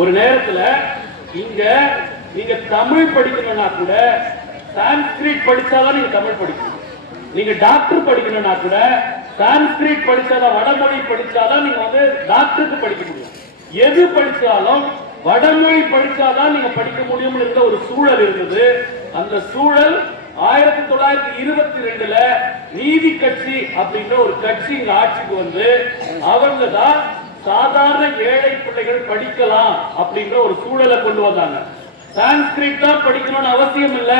ஒரு நேரத்துல இங்க நீங்க தமிழ் படிக்கணும்னா கூட சான்ஸ்கிரிட் படிச்சாதான் நீங்க தமிழ் படிக்கணும். நீங்க டாக்டர் படிக்கணும்னா கூட சான்ஸ்கிரிட் படிச்சாதான், வடமொழி படிச்சாதான் நீங்க வந்து டாக்டருக்கு படிக்க முடியும். எது படிச்சாலும் வடமொழி படிச்சாதான் நீங்க படிக்க முடியும் என்ற ஒரு சூழல் இருந்தது. அந்த சூழல் 1922ல நீதி கட்சி அப்படின்ற ஒரு கட்சி இங்க ஆட்சிக்கு வந்து அவங்க தான் சாதாரண ஏழை பிள்ளைகள் படிக்கலாம் அப்படின்ற ஒரு சூழலை கொண்டு வந்தாங்க. சான்ஸ்கிரிட் தான் படிக்கணும்னு அவசியம் இல்ல,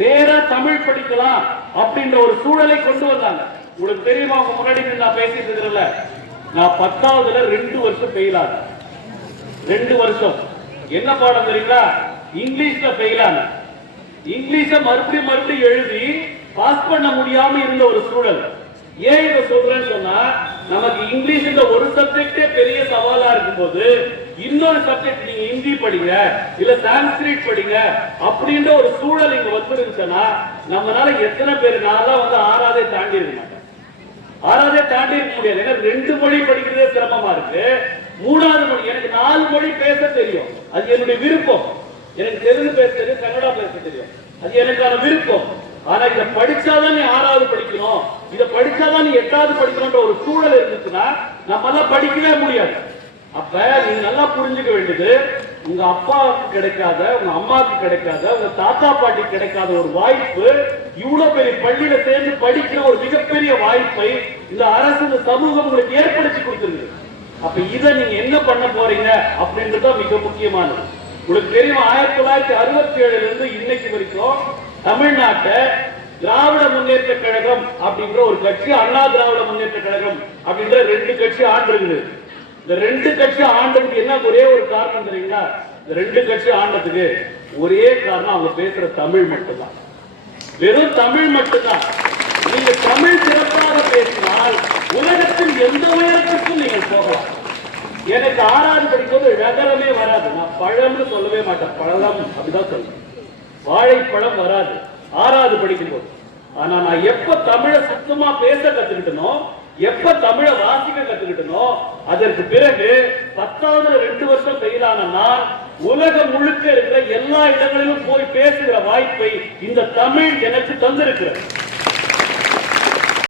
நேரா தமிழ் படிக்கலாம் அப்படின்ற ஒரு சூழலை கொண்டு வந்தாங்க. உங்களுக்கு தெரியுமா, உங்க முன்னாடி நான் பேசிட்டு இருக்கிறேன்ல, நான் 10வதுல 2 வருஷம் ஃபெயில் ஆனேன். 2 வருஷம் என்ன பாடம் தெரியுங்களா? இங்கிலீஷ்ல ஃபெயில் ஆனேன். இங்கிலீஷ மறுபடியும் எழுதி பாஸ் பண்ண முடியாம இருந்த ஒரு சூழல். ஏன் இதை சொல்றேன்னு சொன்னா, நமக்கு இங்கிலீஷ்ல ஒரு சப்ஜெக்டே பெரிய சவாலா இருக்கும்போது இன்னொரு சப்ஜெக்ட் நீங்க ஹிந்தி படிங்க இல்ல சான்ஸ்கிரிட் படிங்க அப்படின்ற ஒரு சூழல் இங்க வந்துருந்துச்சுன்னா நம்மளால எத்தனை பேர், நான் வந்து 6வதே தாண்டி இருக்க மாட்டேன். 6வதே தாண்டி இருக்க முடியாது. ஏன்னா 2 மொழி படிக்கிறதே சிரமமா இருக்கு. 3வது மொழி, எனக்கு 4 மொழி பேச தெரியும், அது என்னுடைய விருப்பம். எனக்கு தெலுங்கு பேச தெரியும், கன்னடா பேச தெரியும், அது எனக்கான விருப்பம். ஆனா இதை படிச்சாதான் நீ 6வது படிக்கணும், இதை படிச்சாதான் நீ 8வது படிக்கணும்ன்ற ஒரு சூழல் இருந்துச்சுன்னா நம்ம எல்லாம் படிக்கவே முடியாது. அப்ப நீங்க நல்லா புரிஞ்சுக்க வேண்டியது, உங்க அப்பாவுக்கு கிடைக்காத, உங்க அம்மாவுக்கு கிடைக்காத, உங்க தாத்தா பாட்டி கிடைக்காத ஒரு வாய்ப்பு, இவ்வளவு பெரிய பள்ளியில சேர்ந்து படிக்கிற ஒரு மிகப்பெரிய வாய்ப்பை இந்த அரசு, இந்த சமூகம் உங்களுக்கு ஏற்படுத்தி கொடுத்துருக்கு. அப்ப இதை நீங்க என்ன பண்ண போறீங்க அப்படின்றது மிக முக்கியமானது. உங்களுக்கு தெரியும், 1967ல இருந்து இன்னைக்கு வரைக்கும் தமிழ்நாட்டை திராவிட முன்னேற்ற கழகம் அப்படின்ற ஒரு கட்சி, அண்ணா திராவிட முன்னேற்ற கழகம் அப்படின்ற 2 கட்சி ஆண்டிருக்குது. இந்த 2 கட்சி ஆண்டதுக்கு என்ன ஒரே ஒரு காரணம் தெரியுங்களா? இந்த 2 கட்சி ஆண்டதுக்கு ஒரே காரணம், அவங்க பேசுற தமிழ் மட்டும்தான். வெறும் தமிழ் மட்டும்தான். நீங்க தமிழ் சிறப்பாக பேசினால் உலகத்தில் எந்த உயரத்திற்கும் நீங்கள் போகலாம். எனக்கு 6வது படிக்கும்போது ரகரமே வராது. நான் பழம்னு சொல்லவே மாட்டேன், பழம் அப்படிதான் சொல்லுவேன். வாழைப்பழம் வராது 6வது படிக்கும்போது. ஆனா நான் எப்ப தமிழை சுத்தமா பேச கத்துக்கிட்டனோ, எப்ப தமிழை வாசிக்க கத்துக்கிட்டனோ, அதற்கு பிறகு 10வதுல 2 வருஷம் ஃபெயில் ஆன நான் உலகம் முழுக்க இருக்கிற எல்லா இடங்களிலும் போய் பேசுகிற வாய்ப்பை இந்த தமிழ் எனக்கு தந்திருக்கிறது.